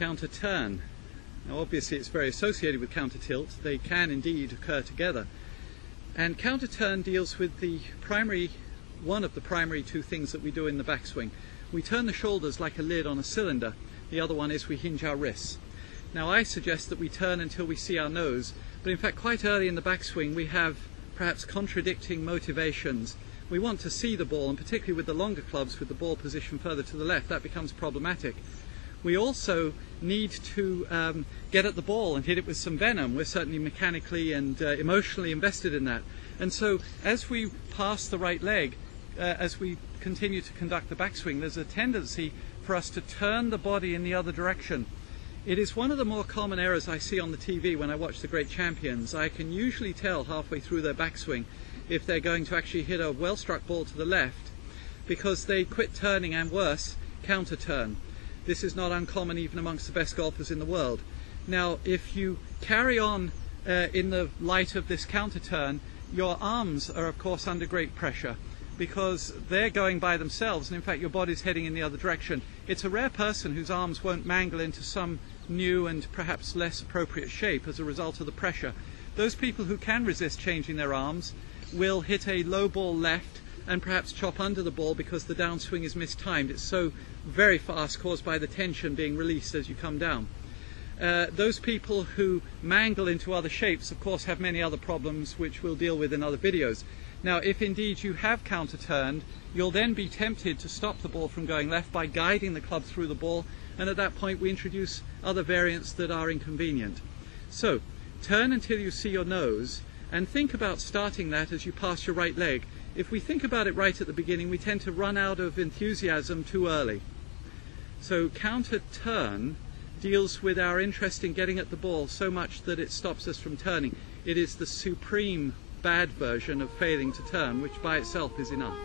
Counterturn. Now obviously it's very associated with counter tilt. They can indeed occur together. And counterturn deals with one of the primary two things that we do in the backswing. We turn the shoulders like a lid on a cylinder. The other one is we hinge our wrists. Now I suggest that we turn until we see our nose, but in fact quite early in the backswing we have perhaps contradicting motivations. We want to see the ball, and particularly with the longer clubs with the ball positioned further to the left, that becomes problematic. We also need to get at the ball and hit it with some venom. We're certainly mechanically and emotionally invested in that. And so as we pass the right leg, as we continue to conduct the backswing, there's a tendency for us to turn the body in the other direction. It is one of the more common errors I see on the TV when I watch the great champions. I can usually tell halfway through their backswing if they're going to actually hit a well-struck ball to the left, because they quit turning and worse, counter-turn. This is not uncommon even amongst the best golfers in the world. Now, if you carry on in the light of this counter-turn, your arms are of course under great pressure because they're going by themselves, and in fact your body's heading in the other direction. It's a rare person whose arms won't mangle into some new and perhaps less appropriate shape as a result of the pressure. Those people who can resist changing their arms will hit a low ball left and perhaps chop under the ball because the downswing is mistimed. It's so very fast, caused by the tension being released as you come down. Those people who mangle into other shapes of course have many other problems which we'll deal with in other videos. Now if indeed you have counter-turned, you'll then be tempted to stop the ball from going left by guiding the club through the ball, and at that point we introduce other variants that are inconvenient. So turn until you see your nose, and think about starting that as you pass your right leg. If we think about it right at the beginning, we tend to run out of enthusiasm too early. So counter-turn deals with our interest in getting at the ball so much that it stops us from turning. It is the supreme bad version of failing to turn, which by itself is enough.